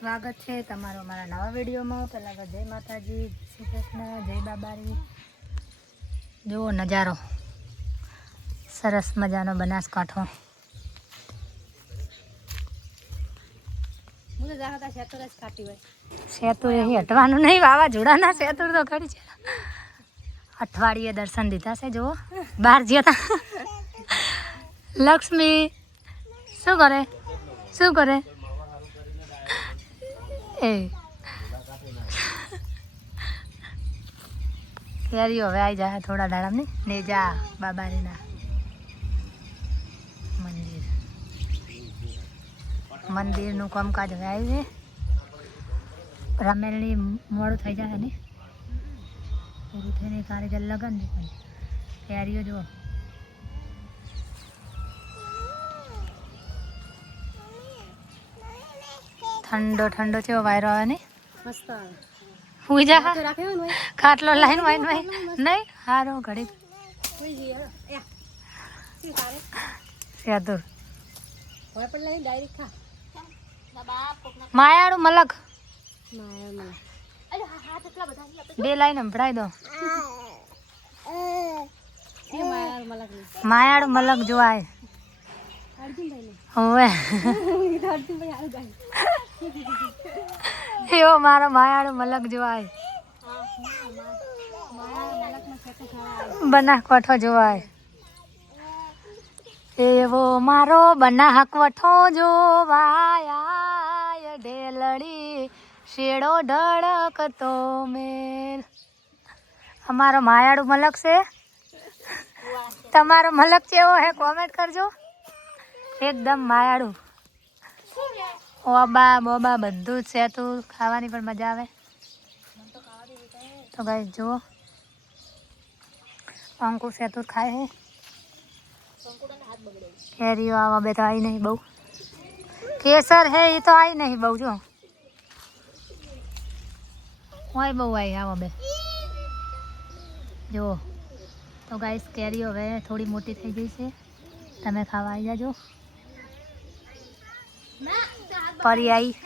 સ્વાગત છે તમારો મારા નવા વિડીયોમાં। પહેલાં તો જય માતાજી, શ્રી કૃષ્ણ, જય બાબારી। જુઓ નજારો, સરસ મજાનો બનાસકાંઠો। સેતુર એ હટવાનું નહીં, વાવાઝોડાના સેતુર તો ખરી છે। અઠવાડિયે દર્શન દીધા છે। જુઓ બહાર જ્યાં હતા લક્ષ્મી શું કરે શું કરે એ કેરીઓ હવે આવી જાય થોડા દાડામાં ને જા બાબારીના મંદિરનું કામકાજ હવે આવ્યું છે। રમેલની મોડું થઈ જાય ને પૂરું થઈને કારીગર લગન ને પણ કેરીઓ જુઓ। ઠંડો ઠંડો છે વાયરો આવે ને મસ્ત આવે। હુઈ જા ખાટલો લાઈન વાઈન વાઈ નહીં હારો ઘડી સેતુર માયાળું મલક બે લાઈન સંભળાઈ દો। માયાળું મલક જોવાય હવે એવો મારો માયાળું મલક જોવાય। બનાસકાંઠો જોવાય એવો મારો બનાસકાંઠો જોવાય। ઢેલડી શેડો ઢળકતો મેર। અમારો માયાળું મલક છે। તમારો મલક કેવો હે કોમેન્ટ કરજો। એકદમ માયાળું ઓબા બોબા બધું જ છે। તું ખાવાની પણ મજા આવે। તો ગાઈસ જુઓ અંકુ સેતુર ખાય હે કેરીઓ આવા બે તો આવી નહીં બહુ કેસર હે એ તો આવી નહીં બહુ જો હોય બહુ આવી આવા બે જુઓ। તો ગાઈસ કેરીઓ હવે થોડી મોટી થઈ ગઈ છે, તમે ખાવા આવી જાજો। પરી આવી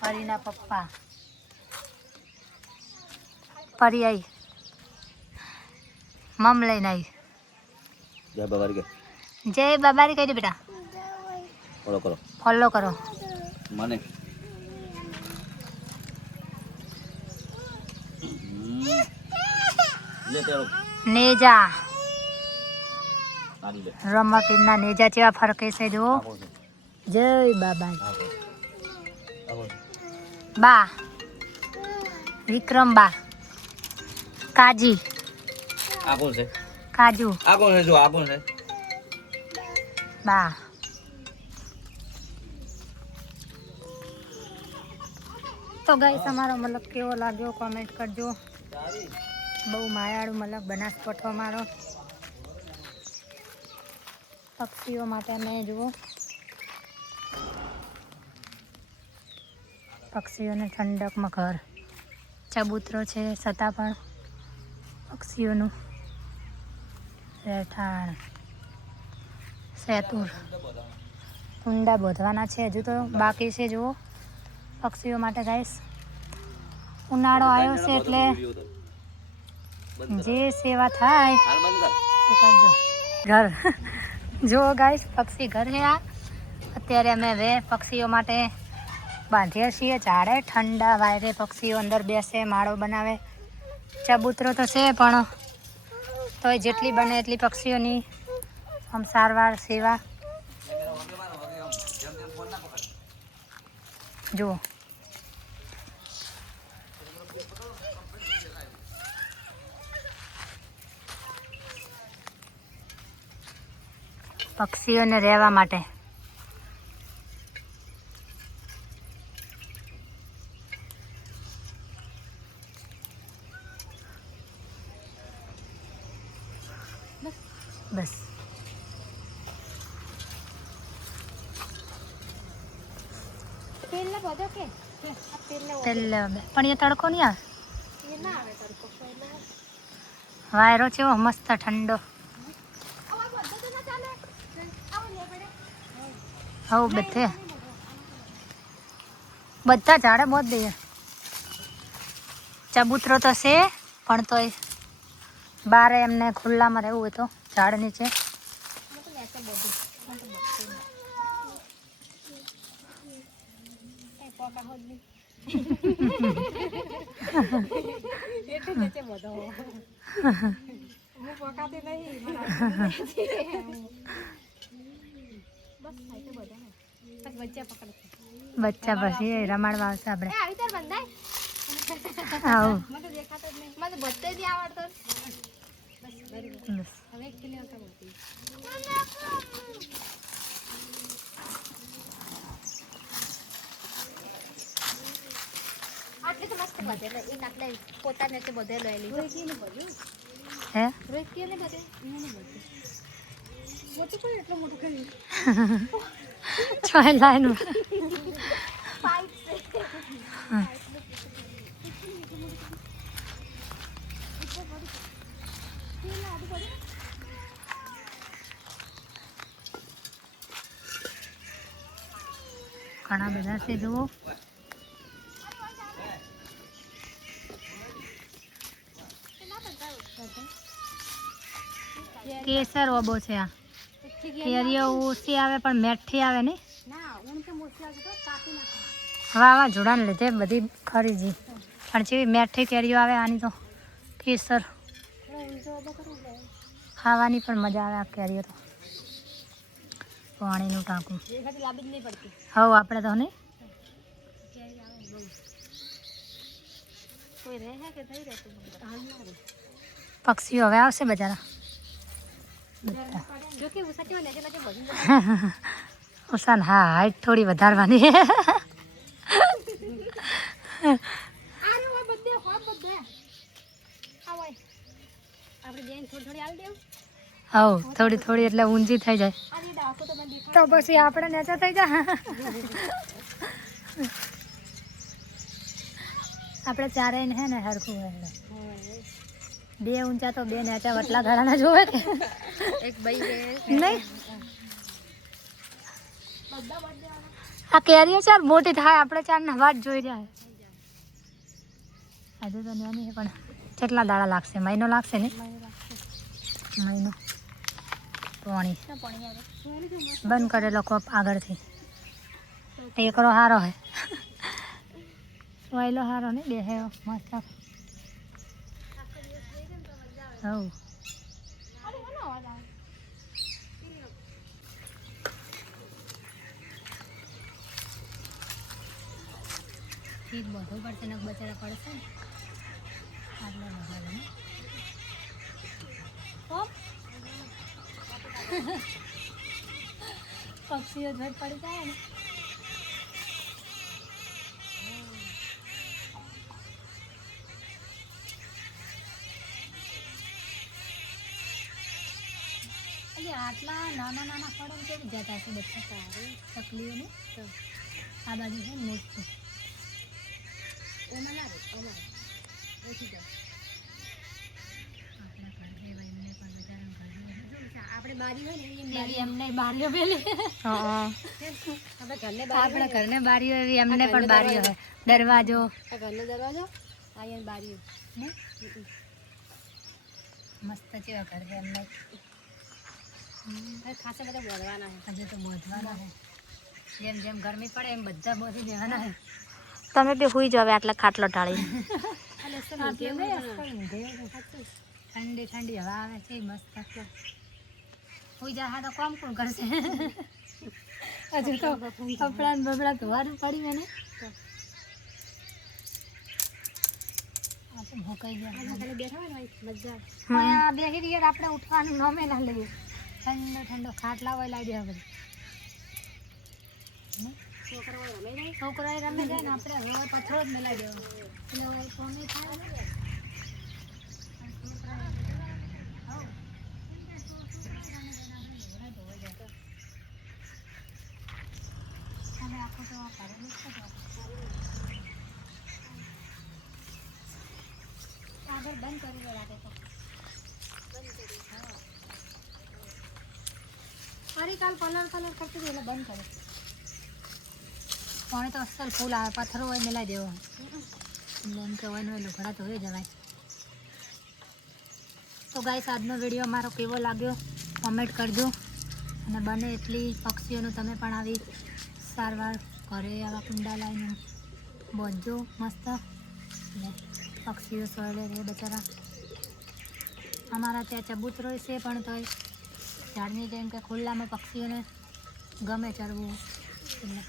પરીના પપ્પા પરી આવી મમ લઈને આવી। જય બાબારી કે જય બાબારી કહી દે બેટા ફોલો કરો ફોલો કરો મને નેજા રમપીરના નેજા જેવા ફરકે છે જુઓ। જય બાબા બા વિક્રમ બા કાજી આ કોણ છે કાજુ આ કોણ છે જો આ કોણ છે બા। તો ગાઈસ અમારો મલક કેવો લાગ્યો કોમેન્ટ કરજો। બહુ માયાળું મલક બનાસકાંઠો અમારો। પક્ષીઓ માટે અમે જુઓ પક્ષીઓને ઠંડકમાં ઘર ચબૂતરો છે છતાં પણ પક્ષીઓનું રહેઠાણ। સેતુર કુંડા બોધવાના છે, હજુ તો બાકી છે જુઓ પક્ષીઓ માટે ગાઈસ। ઉનાળો આવ્યો છે એટલે જે સેવા થાય એ કરજો। ઘર જુઓ ગાઈસ પક્ષી ઘર છે આ। અત્યારે અમે હવે પક્ષીઓ માટે બાંધીએ છીએ ઝાડે ઠંડા વાયરે પક્ષીઓ અંદર બેસે માળો બનાવે। ચબૂતરો તો છે પણ તોય જેટલી બને એટલી પક્ષીઓની આમ સારવાર સેવા જુઓ। પક્ષીઓને રહેવા માટે બસ તેલ પણ એ તડકો નહીં આવે વાયરો છે મસ્ત ઠંડો। હવ બધે બધા ઝાડે મોત દઈએ. ચબૂતરો તો છે પણ તોય બારે એમને ખુલ્લામાં રહેવું હોય તો ઝાડ નીચે. બચ્ચા પછી રમાડવા આવશે આપણે. આવું હે છ લાઈન ઘણા બધા છે જુઓ. કેસર ઓબો છે આ. કેરીઓ ઓછી આવે પણ મેઠી આવે ને. વાવાઝોડાને લીધે બધી ખરી જી પણ જેવી મેઠી કેરીઓ આવે આની તો કેસર ખાવાની પણ મજા આવે. આ કેરીઓ તો પાણીનું ટાંકું હવે આપણે તો નહીં. પક્ષીઓ હવે આવશે બજારા. ઉષાન હા હાઈટ થોડી વધારવાની. હવ થોડી થોડી એટલે ઊંચી થઈ જાય તો પછી આપણે નેચા થઈ જાય. આપણે ચારેય હે ને હરખું હોય. બે ઊંચા તો બે નેચા વટલા ઘડાના જોવે કે નહીં. આ કેરીઓ ચાર મોટી થાય આપણે ચાર ને વાટ જોઈ જાય. હજુ તો નાની પણ કેટલા દાડા લાગશે? મહિનો લાગશે ને. મહિનો પાણી બંધ કરેલો કોપ આગળથી. એકરો હારો હે વાયલો હારો ને બે હે મસ્ત. હવ ઠીક બધું પડશે ને બચારા પડશે ને આટલા બધા ને. પક્ષીઓ ઝટ પડી જાય ને. આટલા નાના નાના ફળો કેવી જતા છે બધા સારી તકલીઓને. તો આ બાજુ છે ને મોટું એમાં ના રે ઓછી જાય. આપણે બારી હોય ને એમને બારીઓ પેલી. આપણે ઘરને બારીઓ એવી એમને પણ બારીઓ હોય. દરવાજો ઘરનો દરવાજો અહીંયા બારીઓ મસ્ત છે ઘર છે એમને. ખાસે બધા બોધવાના છે. હજુ તો બોધવાના છે. જેમ જેમ ગરમી પડે એમ બધા બોધી દેવાના છે. તમે બી હુઈ જાવ આટલા ખાટલો ઢાળી. ઠંડી ઠંડી હવા આવે છે મસ્ત. હુઈ જા તો કોમ કોણ કરશે? હજુ તો કપડા ને બપડા ધોવાનું પડી મને. ભોકાઈ ગયા બેસી રહીએ આપણે ઉઠવાનું નમે ના લઈએ. ઠંડો ઠંડો ખાટલા હોય લાવી દે બધું. છોકરા રમે જાય ને આપણે હવે પથરો જ મેલાઈ દેવો. આગળ બંધ કરી રાખે તો ફરી કાલ કલર કરતી હતી એટલે બંધ કરે. પાણી તો અસલ ફૂલ આવે, પથ્થરો હોય મિલાઈ દેવો એટલે એમ કે હોય લુગડા ધોઈ જવાય. તો ગાઈસ આજનો વિડીયો અમારો કેવો લાગ્યો કોમેન્ટ કરજો, અને બને એટલી પક્ષીઓનું તમે પણ આવી સારવાર ઘરે આવા કુંડા લાવીને બાંધજો મસ્ત, એટલે પક્ષીઓ સોયલે રહે બચારા. અમારા ત્યાં ચબૂતરો છે પણ તોય ઝાડની જેમ કે ખુલ્લામાં પક્ષીઓને ગમે ચરવું. એટલે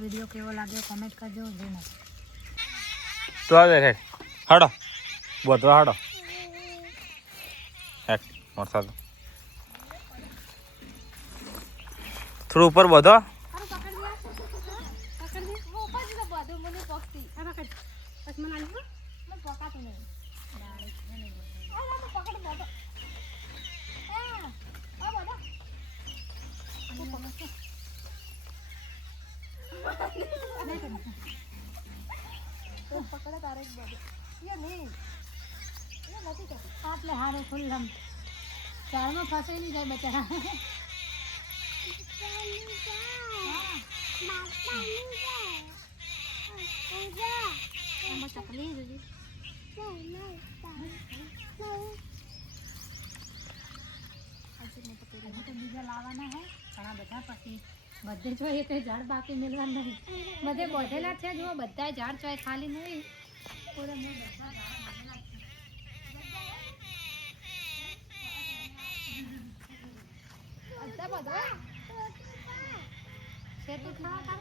વિડીયો કેવો લાગ્યો કોમેન્ટ કરજો. જય માતા. તો આવે હેડ હાડો બોધવા હાડો હેડ વરસાદ થોડું ઉપર બધો આટલે હારે ખુલ્લમ ચારમાં ફસાઈ નહીં જાય બચારા. હજુ તો બીજા લાવવાના હે ઘણા બધા, પછી બધે જોઈએ તો ઝાડ બાકી મેળવા નહીં, બધે બોધેલા છે જુઓ બધા ઝાડ ચોય ખાલી નહીં. પૂરા મેં બધા ઝાડ બોધેલા છે. બધા છે તું ખાવા